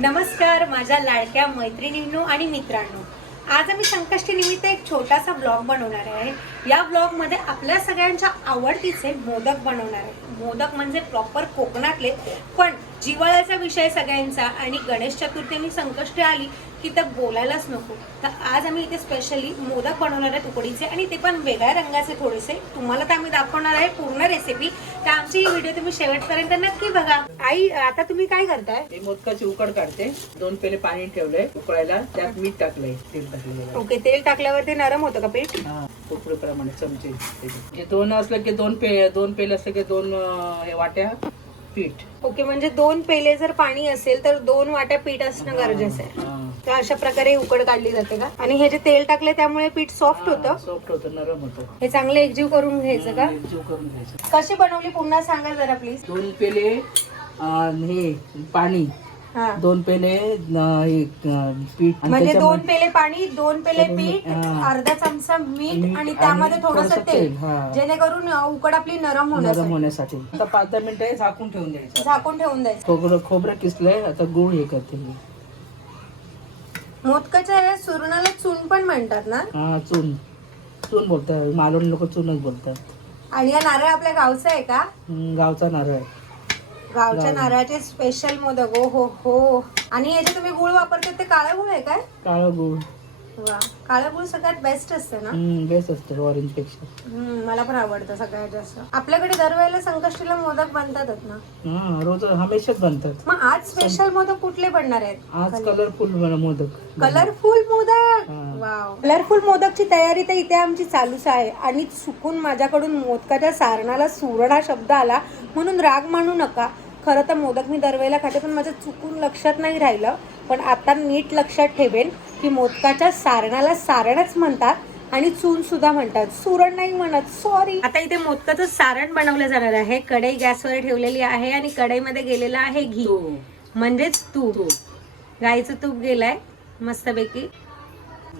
नमस्कार माझ्या लाडक्या मैत्रिणींनो आणि मित्रांनो. आज आम्ही संकष्टी निमित्त एक छोटासा ब्लॉग बनवणार आहे. या ब्लॉगमध्ये आपल्या सगळ्यांच्या आवडतीचे मोदक बनवणार आहे. मोदक म्हणजे प्रॉपर कोकणातले पण जिवाळ्याचा विषय सगळ्यांचा आणि गणेश चतुर्थी आणि संकष्टी आली की तर बोलायलाच नको. तर आज आम्ही इथे स्पेशली मोदक बनवणार आहे तुकडीचे आणि ते पण वेगळ्या रंगाचे थोडेसे. तुम्हाला तर आम्ही दाखवणार आहे पूर्ण रेसिपी तर आमची व्हिडिओ तुम्ही शेवटपर्यंत नक्की बघा. आई आता तुम्ही काय करताय? मी मोदकाची उकड काढते. दोन पेले पाणी ठेवलंय उकळायला त्यात मीठ टाकलंय तेल टाकलेलं ओके तेल टाकल्यावर ते नरम होतं का पीठ? हा प्रमाणे चमचे. दोन असलं की दोन पे दोन पेले असलं की दोन हे वाट्या. पीठ. ओके म्हणजे दोन पेले जर पाणी असेल तर दोन वाट्या पीठ असणं गरजेचं आहे. हा. तर अशा प्रकारे उकड काढली जाते का? आणि हे जे तेल टाकले त्यामुळे पीठ सॉफ्ट होतं? सॉफ्ट होतं नरम होतं. हे चांगलं एकजीव करून घ्यायचं का? जीव करून घ्यायचं. कशी बनवली पुन्हा सांगा जरा प्लीज दोन पेले अं, हे पाणी. हा. दोन पेले अं, पीठ आणि म्हणजे दोन त्याच्यामध्ये पेले पाणी दोन पेले पीठ हा. अर्धा चमचा मीठ मीठ आणि आणि त्यामध्ये थोडस थोडंसं तेल. तेल, हा. जेणेकरून अ, उकड आपली नरम नरम होण्यासाठी. होण्यासाठी आता पाच दहा मिनिटं झाकून ठेवून द्यायचं. झाकून ठेवून द्यायचं. खोबरं खोबरं किसलंय आता गुळ हे करते मी. मोदकाच्या या सुरणाला चून पण म्हणतात ना? हा चून. चून बोलतात. मालवणी लोक चूनच बोलतात. आणि या नारळ आपल्या गावचा आहे का? हम्म, गावचा नारळ गावच्या नारळाचे स्पेशल मोदक. हो हो हो. आणि याचे तुम्ही गुळ वापरतात ते काळं गुळ आहे काय? काळं गुळ. वा. काळं गुळ सगळ्यात बेस्ट असतं ना? बेस्ट असतं ऑरेंजपेक्षा. हम्म, मला पण आवडतं सगळ्यात जास्त. आपल्याकडे दरवेळेला संकष्टीला मोदक बनतातच ना? हा रोज हमेशाच बनतात. मग आज स्पेशल मोदक कुठले बनणार आहेत? आज colourful modak. Colourful modak. Colourful मोदकची तयारी तर इथे आमची चालूच आहे. आणि चुकून माझ्याकडून मोदकाच्या सारणाला सुरणा शब्द आला म्हणून राग मानू नका. खरं तर मोदक मी दरवेळेला खाते पण माझं चुकून लक्षात नाही राहिलं. पण आता नीट लक्षात ठेवेन की मोदकाच्या सारणाला सारणच म्हणतात आणि चून सुद्धा म्हणतात. सुरण नाही म्हणत सॉरी आता इथे मोदकाचं सारण बनवलं जाणार आहे. कढई गॅसवर ठेवलेली आहे आणि कढईमध्ये गेलेलं आहे घी. म्हणजेच तूप. गाईचं तूप गेलाय मस्तपैकी.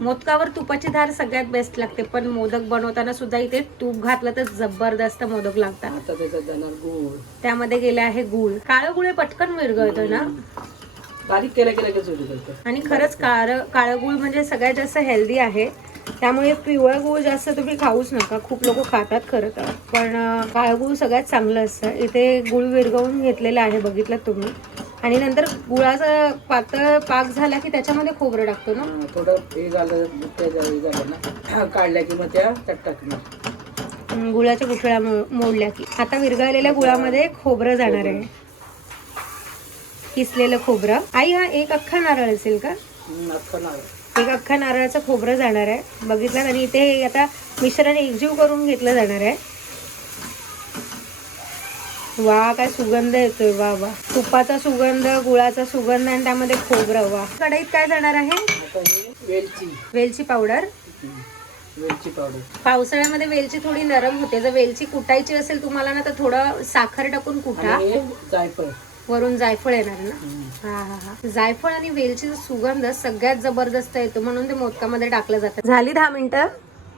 मोदकावर तुपाची धार सगळ्यात बेस्ट लागते पण मोदक बनवताना सुद्धा इथे तूप घातलं तर जबरदस्त मोदक लागतात. त्यामध्ये गेले आहे गुळ. काळं गुळ हे पटकन विरघळतो ना? बारीक केल्या केल्या की चोरी करतात आणि खरंच काळं काळं गुळ म्हणजे सगळ्यात जास्त हेल्दी आहे. त्यामुळे पिवळं गुळ जास्त तुम्ही खाऊच नका. खूप लोक खातात खरं तर. पण काळं गुळ सगळ्यात चांगलं असतं. इथे गुळ विरघळून घेतलेलं आहे बघितलं तुम्ही. आणि नंतर गुळाचा पातळ पाक झाला की त्याच्यामध्ये खोबरं टाकतो ना? थोडं हे झालं झालं ना काढल्या की मग त्या त्यात टाकणार. गुळाच्या गुठळ्या मोडल्या की. आता विरघळलेल्या गुळामध्ये खोबरं जाणार आहे. किसलेलं खोबरं. आई हा एक अख्खा नारळ असेल का? अख्खं नारळ. एक अख्खा नारळाचं खोबरं जाणार आहे. बघितलं आणि इथे आता मिश्रण एकजीव करून घेतलं जाणार आहे. वा काय सुगंध येतोय वा वा. तुपाचा सुगंध गुळाचा सुगंध आणि त्यामध्ये खोबरं वा. कढईत काय जाणार आहे? वेलची. वेलची पावडर. वेलची पावडर. पावसाळ्यामध्ये वेलची थोडी नरम होते. जर वेलची कुटायची असेल तुम्हाला ना तर थोडं साखर टाकून कुटा. जायफळ. वरून जायफळ येणार ना. हा हा हा. जायफळ आणि वेलचीचा सुगंध सगळ्यात जबरदस्त येतो म्हणून ते मोदकामध्ये टाकलं जातं. झाली दहा मिनिटं?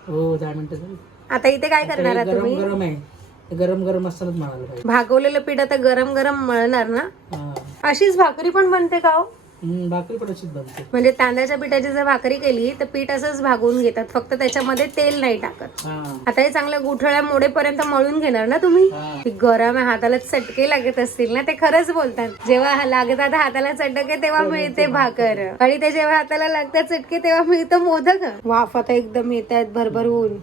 हो दहा मिनिटं. आता इथे काय करणार तुम्ही? गरम आहे. गरम गरम असतानाच म्हणायला पाहिजे. भागवलेलं पीठ आता गरम गरम मळणार ना? हा. अशीच भाकरी पण बनते का हो? हम्म, भाकरी पण अशीच बनते. म्हणजे तांदळाच्या पिठाची जर भाकरी केली तर पीठ असंच भागवून घेतात. फक्त त्याच्यामध्ये तेल नाही टाकत. हा. आता हे चांगल्या गुठळ्या मोडेपर्यंत मळून घेणार ना तुम्ही? हा. ती गरम आहे हाताला चटके लागत असतील ना ते खरंच बोलतात. जेव्हा हा लागतात हाताला चटके तेव्हा मिळते भाकर. आणि ते जेव्हा हाताला लागतात चटके तेव्हा मिळतं मोदक. वाफ आता एकदम येत आहेत भरभरून.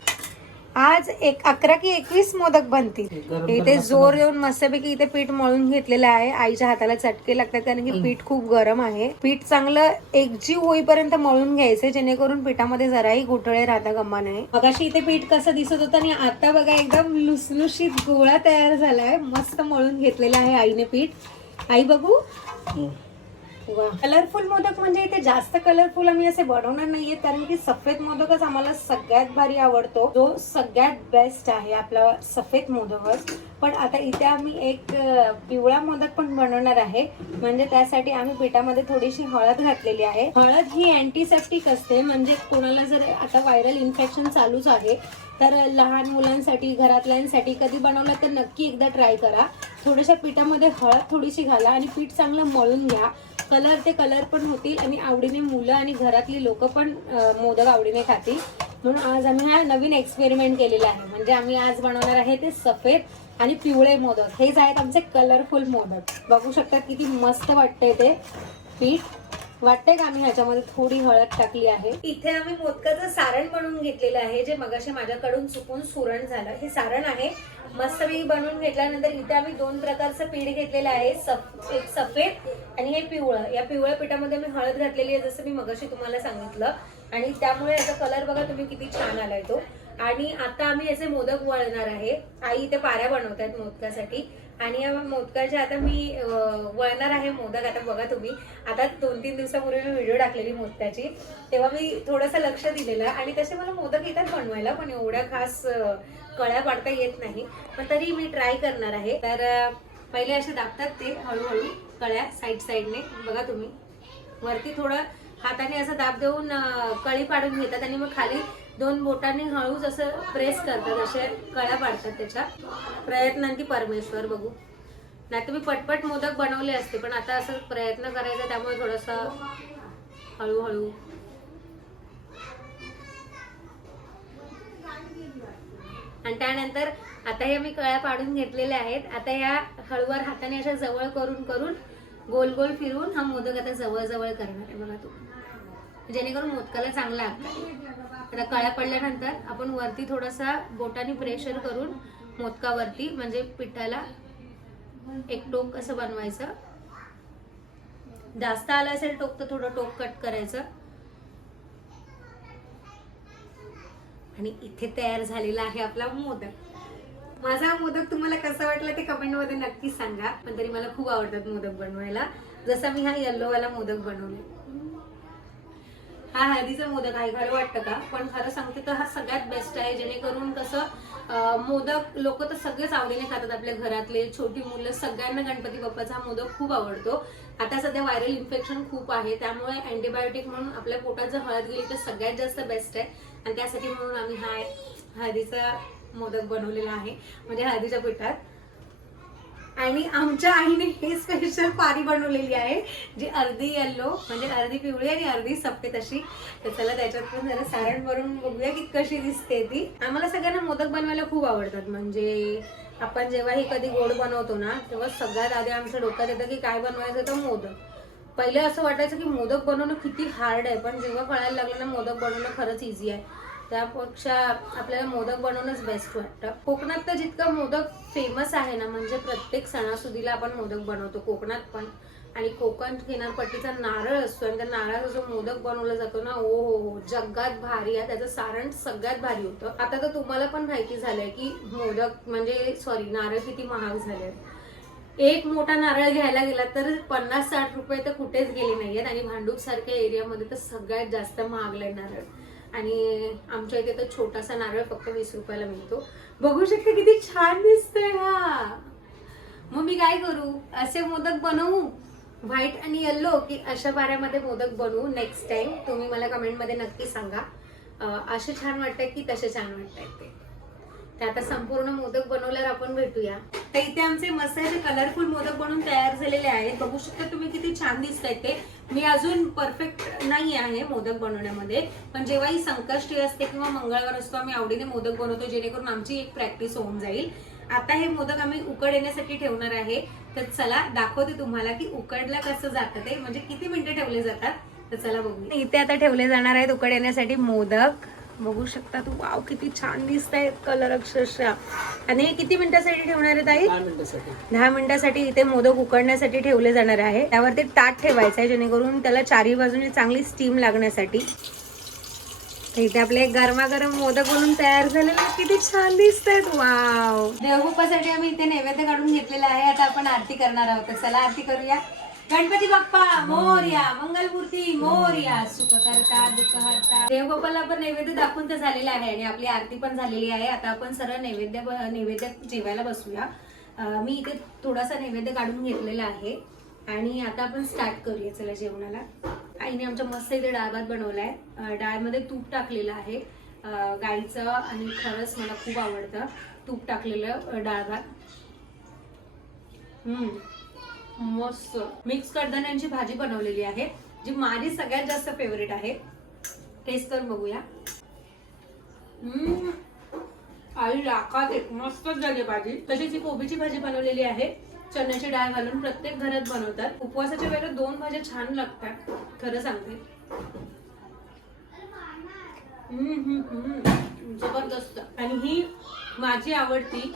आज एक अकरा की एकवीस मोदक बनतील. इथे जोर येऊन मस्तपैकी इथे पीठ मळून घेतलेलं आहे. आईच्या हाताला चटके लागतात कारण की पीठ खूप गरम आहे. पीठ चांगलं एकजीव होईपर्यंत मळून घ्यायचं जेणेकरून पिठामध्ये जराही गुठळे राहता गमा नाही मगाशी इथे पीठ कसं दिसत होतं आणि आता बघा एकदम लुसलुशीत गोळा तयार झालाय. मस्त मळून घेतलेला आहे आईने पीठ. आई बघू. हम्म. कलरफुल मोदक म्हणजे इथे जास्त कलरफुल आम्ही असे बनवणार नाहीये कारण की सफेद मोदकच आम्हाला सगळ्यात भारी आवडतो. जो सगळ्यात बेस्ट आहे आपला सफेद मोदकच. पण आता इथे आम्ही एक पिवळा मोदक पण बनवणार आहे. म्हणजे त्यासाठी आम्ही पिठामध्ये थोडीशी हळद घातलेली आहे. हळद ही अँटीसेप्टिक असते म्हणजे कोणाला जर आता व्हायरल इन्फेक्शन चालूच आहे तर लहान मुलांसाठी घरातल्यांसाठी कधी बनवलं तर नक्की एकदा ट्राय करा. थोड्याशा पिठामध्ये हळद थोडीशी घाला आणि पीठ चांगलं मळून घ्या. कलर ते कलर पण होतील आणि आवडीने मुलं आणि घरातली लोक पण मोदक आवडीने खातील. म्हणून आज आम्ही हा नवीन एक्सपेरिमेंट केलेला आहे. म्हणजे आम्ही आज बनवणार आहे ते सफेद आणि पिवळे मोदक. हेच आहेत आमचे कलरफुल मोदक. बघू शकता किती मस्त वाटतंय ते पीठ. वाटतंय का आम्ही ह्याच्यामध्ये थोडी हळद टाकली आहे? इथे आम्ही मोदकाचं सारण बनवून घेतलेलं आहे जे मगाशी माझ्याकडून चुकून सुरण झालं. हे सारण आहे. मस्त मी बनवून घेतल्यानंतर इथे आम्ही दोन प्रकारचं पीठ घेतलेलं आहे सफ एक सफेद आणि हे पिवळं. या पिवळ्या पिठामध्ये मी हळद घातलेली आहे जसं मी मगाशी तुम्हाला सांगितलं. आणि त्यामुळे याचा कलर बघा तुम्ही किती छान आलाय तो. आणि आता आम्ही याचे मोदक वळणार आहे. आई इथे पाऱ्या बनवतात मोदकासाठी. आणि या मोदकाच्या आता मी वळणार आहे मोदक आता बघा तुम्ही. आता दोन तीन दिवसापूर्वी मी व्हिडिओ टाकलेली मोदकाची. तेव्हा मी थोडंसं लक्ष दिलेलं आणि तसे मला मोदक येतात बनवायला पण एवढ्या खास कळ्या पाडता येत नाही. पण तरी मी ट्राय करणार आहे. तर पहिले असे दाबतात ते हळूहळू कळ्या साईड साईडने. बघा तुम्ही. वरती थोडं हाताने असं दाब देऊन कळी पाडून घेतात आणि मग खाली दोन बोटांनी हळूच असं प्रेस करतात असे कळ्या पाडतात त्याच्या. प्रयत्नांती परमेश्वर बघू. नाही तुम्ही पटपट मोदक बनवले असते पण आता असं प्रयत्न करायचा त्यामुळे थोडस हळूहळू. आणि त्यानंतर आता हे मी कळ्या पाडून घेतलेल्या आहेत. आता या हळूवार हाताने अशा जवळ करून करून गोल गोल फिरून हा मोदक आता जवळजवळ करणार आहे बघा तू. जेणेकरून मोदकाला चांगला आकार. आता कळ्या पडल्यानंतर आपण वरती थोडासा बोटाने प्रेशर करून मोदकावरती म्हणजे पिठाला एक टोक असं बनवायचं. जास्त आलं असेल टोक तर थोडं टोक कट करायचं. आणि इथे तयार झालेला आहे आपला मोदक. माझा मोदक तुम्हाला कसा वाटला ते कमेंटमध्ये नक्की सांगा. पण तरी मला खूप आवडतात मोदक बनवायला. जसा मी हा येल्लोवाला मोदक बनवले. हा हळदीचा मोदक आहे खरं वाटतं का? पण खरं सांगते तर हा सगळ्यात बेस्ट आहे. जेणेकरून कसं मोदक लोक तर सगळेच आवडीने खातात आपल्या घरातले. छोटी मुलं सगळ्यांना गणपती बाप्पाचा हा मोदक खूप आवडतो. आता सध्या व्हायरल इन्फेक्शन खूप आहे. त्यामुळे अँटीबायोटिक म्हणून आपल्या पोटात जर हळद गेली तर सगळ्यात जास्त बेस्ट आहे. आणि त्यासाठी म्हणून आम्ही हा हळदीचा मोदक बनवलेला आहे. म्हणजे हळदीच्या पिठात. आणि आमच्या आईने हे स्पेशल पारी बनवलेली आहे जी अर्धी येल्लो म्हणजे अर्धी पिवळी आणि अर्धी सफेद अशी. तर चला त्याच्यात पण जरा सारण भरून बघूया की कशी दिसते ती. आम्हाला सगळ्यांना मोदक बनवायला खूप आवडतात. म्हणजे आपण जेव्हाही कधी गोड बनवतो ना तेव्हा सगळ्यात आधी आमच्या डोक्यात येतं की काय बनवायचं तर मोदक. पहिले असं वाटायचं की मोदक बनवणं किती हार्ड आहे पण जेव्हा कळायला लागलं ना मोदक बनवणं खरंच इझी आहे. त्यापेक्षा आपल्याला मोदक बनवणंच बेस्ट वाटतं. कोकणात तर जितकं मोदक फेमस आहे ना म्हणजे प्रत्येक सणासुदीला आपण मोदक बनवतो कोकणात पण. आणि कोकण किनारपट्टीचा नारळ असतो आणि त्या नारळाचा जो मोदक बनवला जातो ना ओ हो हो जगात भारी आहे. त्याचं सारण सगळ्यात भारी होतं. आता तर तुम्हाला पण माहिती झालंय की मोदक म्हणजे सॉरी नारळ किती महाग झाले एक मोठा नारळ घ्यायला गेला तर पन्नास साठ रुपये तर कुठेच गेले नाहीयेत. आणि भांडूप सारख्या एरियामध्ये तर सगळ्यात जास्त महागलाय नारळ. आणि आमच्या इथे तर छोटासा नारळ फक्त वीस रुपयाला मिळतो. बघू शकते किती छान दिसतोय हा. मग मी काय करू? असे मोदक बनवू? व्हाईट आणि येल्लो की अशा बाऱ्यामध्ये मोदक बनवू नेक्स्ट टाइम तुम्ही मला कमेंटमध्ये नक्की सांगा. असे छान वाटतंय की तसे छान वाटतंय ते. तर आता संपूर्ण मोदक बनवल्यावर आपण भेटूया. तर इथे आमचे मस्त कलरफुल मोदक बनवून तयार झालेले आहेत. बघू शकता तुम्ही किती छान दिसत ते. मी अजून परफेक्ट नाही आहे मोदक बनवण्यामध्ये. पण जेव्हाही संकष्टी असते किंवा मंगळवार असतो आम्ही आवडीने मोदक बनवतो जेणेकरून आमची एक प्रॅक्टिस होऊन जाईल. आता हे मोदक आम्ही उकड येण्यासाठी ठेवणार आहे. तर चला दाखवते तुम्हाला की उकडला कसं जातं ते. म्हणजे किती मिनिटं ठेवले जातात? तर चला बघू इथे आता ठेवले जाणार आहेत उकड येण्यासाठी मोदक. बघू शकता तू. वाव किती छान दिसत आहेत कलर अक्षरशः. आणि हे किती मिनिटासाठी ठेवणार आहेत आई दहा मिनिटासाठी. इथे मोदक उकडण्यासाठी ठेवले जाणार आहे. त्यावरती ताट ठेवायचं आहे जेणेकरून त्याला चारही बाजूने चांगली स्टीम लागण्यासाठी. तर इथे आपले गरमागरम मोदक बनून तयार झालेले. किती छान दिसत आहेत वाव देवगोपासाठी आम्ही इथे नैवेद्य काढून घेतलेला आहे. आता आपण आरती करणार आहोत. चला आरती करूया. गणपती बाप्पा मोर्या मंगलमूर्ती मोर्या सुख करता दुःख हरता. देवगोपाला आपण नैवेद्य दाखवून तर झालेला आहे आणि आपली आरती पण झालेली आहे. आता आपण सरळ नैवेद्य नैवेद्य जेवायला बसूया. अं, मी इथे थोडासा नैवेद्य काढून घेतलेला आहे. आणि आता आपण स्टार्ट करूया. चला जेवणाला. आईने आमच्या मस्त इथे डाळ भात बनवलाय. डाळमध्ये तूप टाकलेलं आहे. अं, गाईचं आणि खरंच मला खूप आवडतं. तूप टाकलेलं अं, डाळ भात. हम्म. मस्त. मिक्स कडधान्यांची भाजी बनवलेली आहे जी माझी सगळ्यात जास्त फेवरेट आहे. टेस्ट करून बघूया. हम्म. आई लाखात एक मस्तच झाली भाजी. तशीच ही कोबीची भाजी बनवलेली आहे. चण्याची डाळ घालून प्रत्येक घरात बनवतात. उपवासाच्या वेळेला दोन भाज्या छान लागतात. खरं सांगते. जबरदस्त. आणि ही माझी आवडती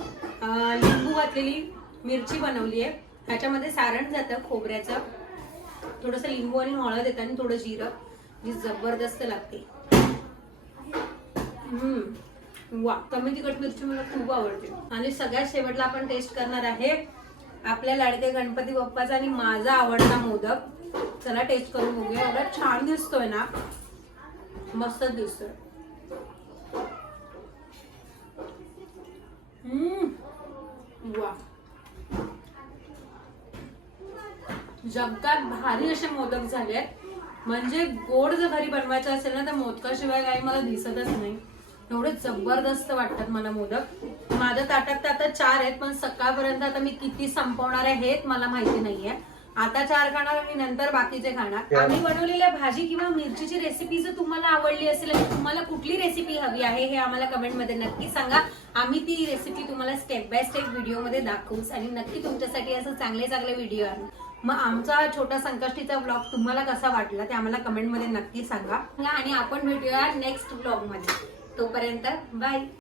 लिंबू घातलेली मिरची बनवली आहे. ह्याच्यामध्ये सारण जातं खोबऱ्याचं. थोडंसं लिंबू आणि हळद येतं आणि थोडं जिरं. जी जबरदस्त लागते. वा कमी तिखट मिरची मला खूप आवडते. आणि सगळ्यात शेवटला आपण टेस्ट करणार आहे आपल्या लाडके गणपती बाप्पाचा आणि माझा आवडता मोदक. चला टेस्ट करून बघूया. एवढा छान दिसतोय ना? मस्तच दिसतोय. वा. जगतात भारी असे मोदक झाले म्हणजे गोड जर घरी बनवायचं असेल ना तर मोदकाशिवाय काही मला दिसतच नाही. एवढे जबरदस्त वाटतात मला मोदक. माझ्या ताटात तर आता चार आहेत पण सकाळपर्यंत आता मी किती संपवणार आहे हेच मला माहिती नाहीये. आता चार खाणार आणि नंतर बाकीचे खाणार. आम्ही बनवलेल्या भाजी किंवा मिरचीची रेसिपी जर तुम्हाला आवडली असेल आणि तुम्हाला कुठली रेसिपी हवी आहे हे आम्हाला कमेंटमध्ये नक्की सांगा. आम्ही ती रेसिपी तुम्हाला स्टेप बाय स्टेप व्हिडिओमध्ये दाखवूच आणि नक्की तुमच्यासाठी असं चांगले चांगले व्हिडिओ आणू. मग आमचा छोटा संकष्टीचा ब्लॉग तुम्हाला कसा वाटला ते आम्हाला कमेंटमध्ये नक्की सांगा. आणि आपण भेटूया नेक्स्ट ब्लॉगमध्ये तोपर्यंत बाय